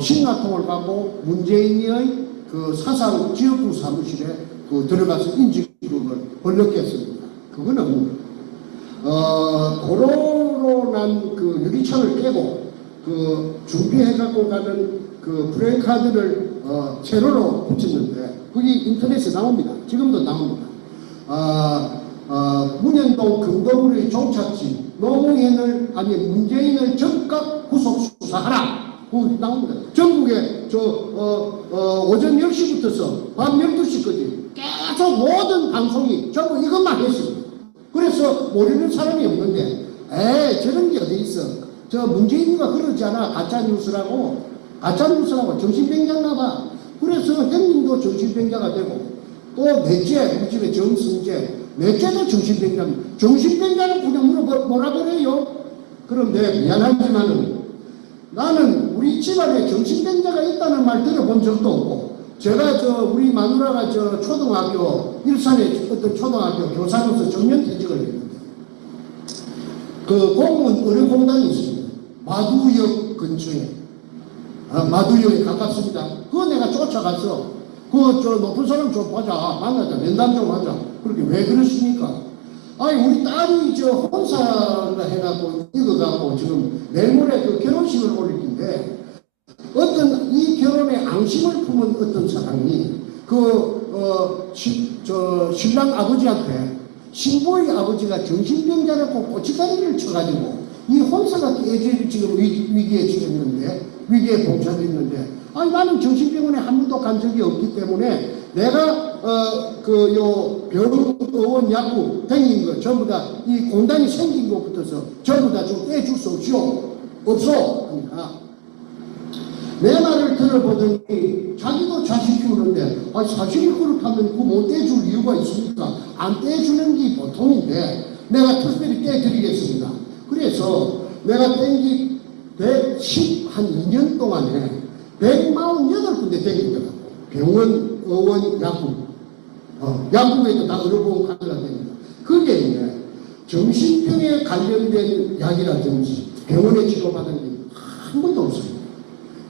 신라통을 가고 문재인의 그 사상 지역구 사무실에 들어가서 인지급을 벌렸겠습니다. 그거는 도로로 난 그 유리창을 깨고 준비해 갖고 가는 그 프레임카드를 세로로 붙였는데 그게 인터넷에 나옵니다. 지금도 나옵니다. 문현동 금도구리 종착지 노무현을 아니 문재인을 즉각 구속 수사하라. 그거 나옵니다. 전국에 오전 10시부터서 밤 12시까지 계속 모든 방송이 전부 이것만 했습니다. 그래서 모르는 사람이 없는데 저런 게 어디 있어. 저 문재인이가 그러지 않아. 가짜뉴스라고 정신병자나 봐. 그래서 형님도 정신병자가 되고 또 넷째 우리 집에 정승재 넷째도 정신병자입니다. 정신병자는 그냥 몰아버려요. 그런데 미안하지만은 나는 우리 집안에 정신병자가 있다는 말 들어본 적도 없고 제가 우리 마누라가 초등학교 일산에 어떤 초등학교 교사로서 정년퇴직을 했는데 그 공무원 의료공단이 있습니다. 마두역 근처에 마두역에 가깝습니다. 그거 내가 쫓아가서 높은 사람 좀 보자 만나자 면담 좀 하자. 그렇게 왜 그러십니까? 아니 우리 딸이 혼사를 해갖고 이거갖고 지금 내일 모레 결혼식을 올릴 텐데 어떤 이 결혼에 앙심을 품은 어떤 사람이 신랑 아버지한테 신부의 아버지가 정신병자라고 고치다리를 쳐가지고 이 혼사가 깨질 지금 위기에 처했는데 위기에 봉착했는데 아니 나는 정신병원에 한 번도 간 적이 없기 때문에 내가 병원 약국 댕긴 거 전부 다 이 공단이 생긴 것부터서 전부 다 좀 떼줄 수 없어 하니까 내 말을 들어보더니 자기도 자식 키우는데 사실이 그렇다면 못 떼줄 이유가 있습니까? 안 떼주는 게 보통인데 내가 특별히 떼드리겠습니다. 그래서 내가 땡기 112년 동안에 148군데 땡기더라고. 병원, 의원, 약국. 약국에도 다 의료보험 카드가 됩니다. 그게 이제 정신병에 관련된 약이라든지 병원에 치료받은 게 한 번도 없습니다.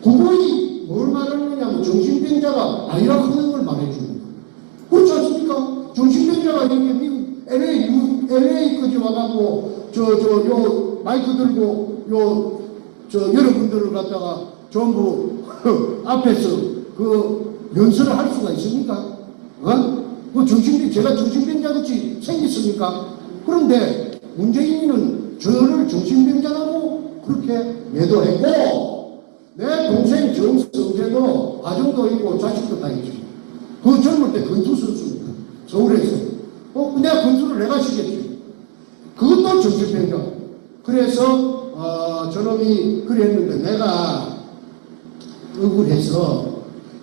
그분이 뭘 말하느냐면 정신병자가 아니라 하는 걸 말해줍니다. 그렇지 않습니까? 정신병자가 이렇게 미국 LA까지 와갖고 요 마이크 들고 여러분들을 갖다가 전부 앞에서 연설을 할 수가 있습니까? 제가 정신병자같이 생겼습니까? 그런데 문재인은 저를 정신병자라고 그렇게 매도했고 내 동생 정성재도 가정도 있고 자식도 다 있죠. 그 젊을 때 권투 선수입니다. 서울에서. 내가 권투를 내가 시켰지. 그것도 정신병자. 그래서 저놈이 그랬는데 내가 억울해서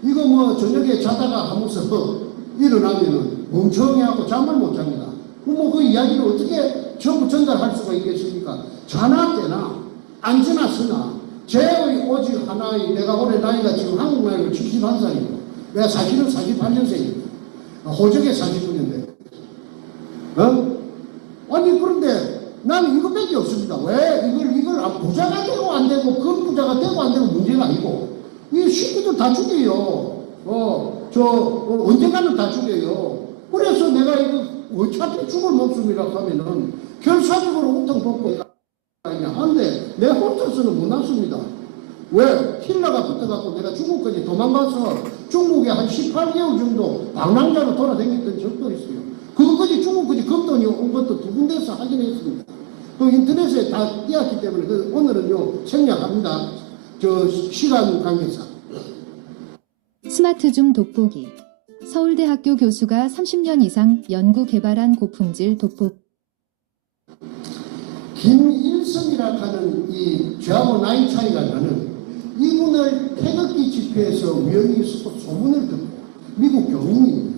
이거 저녁에 자다가 하면서 일어나면은 멍청해하고 잠을 못 잡니다. 그 이야기를 어떻게 전부 전달할 수가 있겠습니까? 자나 깨나 앉으나 서나 제의 오직 하나의 내가 올해 나이가 지금 한국 나이로 71살이고 내가 사실은 48년생입니다. 호적에 49년대. 아니 그런데 나는 이것밖에 없습니다. 왜 이걸 부자가 되고 안 되고 그 부자가 되고 안 되고 문제가 아니고 이 식구들 다 죽여요. 언젠가는 다 죽여요. 그래서 내가 이거 어차피 죽을 목숨이라고 하면은 결사적으로 우통 벗고 하는데 내 혼자서는 못 났습니다. 왜? 힐러가 붙어갖고 내가 중국까지 도망가서 중국에 한 18개월 정도 방랑자로 돌아다녔던 적도 있어요. 그것까지 중국까지 겁돈이 온 것도 두 군데서 하긴 했습니다. 그 인터넷에 다 띄었기 때문에 오늘은요 생략합니다. 저 시간 관계상. 스마트줌 돋보기. 서울대학교 교수가 30년 이상 연구 개발한 고품질 돋보기. 김일성이라 하는 이 저하고 나이 차이가 나는 이분을 태극기 집회에서 우연히 소문을 듣고 미국 교민이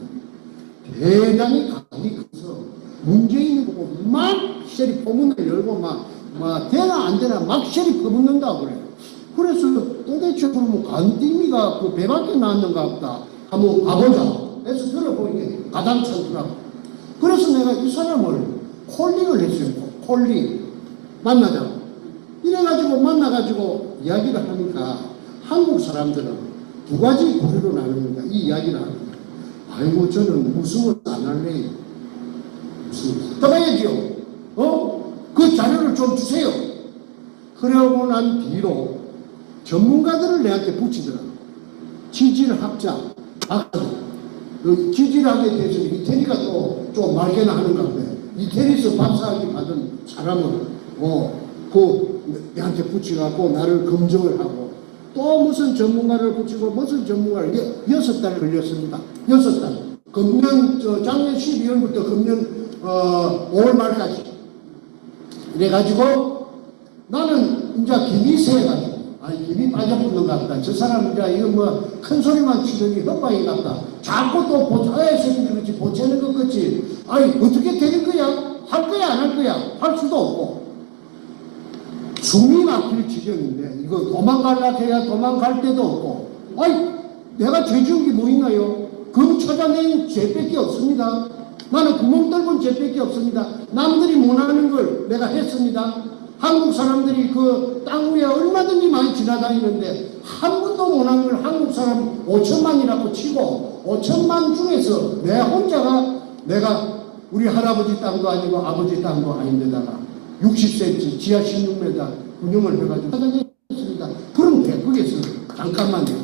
대단히 감이 커서 문재인이 보고 막 쉐리 포문을 열고 막 되나 안 되나 막 쉐리 퍼붓는다고 그래요. 그래서 도대체 그러면 간띵미가 그 배밖에 나왔는가 보다 한번 가보자 해서 들어보니까 가당찮더라고. 그래서 내가 이 사람을 콜링을 했어요. 콜링 만나자고. 이래가지고 만나가지고 이야기를 하니까 한국 사람들은 두 가지 부류로 나눕니다. 이 이야기를 합니다. 아이고 저는 무승을 안 할래요. 무승을 떠가야지요. 그 자료를 좀 주세요. 그러고 난 뒤로 전문가들을 내한테 붙이더라고. 지질학자, 박사. 그 지질학에 대해서는 이태리가 또 좀 말개나 하는 건데 이태리에서 박사학위 받은 사람은 내한테 붙여갖고 나를 검증을 하고 또 무슨 전문가를 붙이고 무슨 전문가를 6달 걸렸습니다. 6달. 작년 12월부터 금년 5월 말까지. 이래가지고 나는 이제 김이 세가지고 김이 빠져붙는가 보다. 저 사람 이제 이거 뭐 큰 소리만 치더니 헛방이 같다. 자꾸 또 새끼들 그렇지 보채는 것 같지. 어떻게 되는 거야? 할 거야 안 할 거야? 할 수도 없고. 숨이 막힐 지경인데 이거 도망가려고 해야 도망갈 데도 없고. 내가 죄 지은 게 뭐 있나요? 그 찾아낸 죄밖에 없습니다. 나는 구멍 뚫은 죄밖에 없습니다. 남들이 못하는 걸 내가 했습니다. 한국 사람들이 그 땅 위에 얼마든지 많이 지나다니는데 한 번도 못한 걸 한국 사람 5천만이라고 치고 5천만 중에서 내 혼자가 내가 우리 할아버지 땅도 아니고 아버지 땅도 아닌데다가 60cm 지하 16m 운영을 해가지고 찾아냈습니다. 그럼 돼. 거기서 잠깐만요.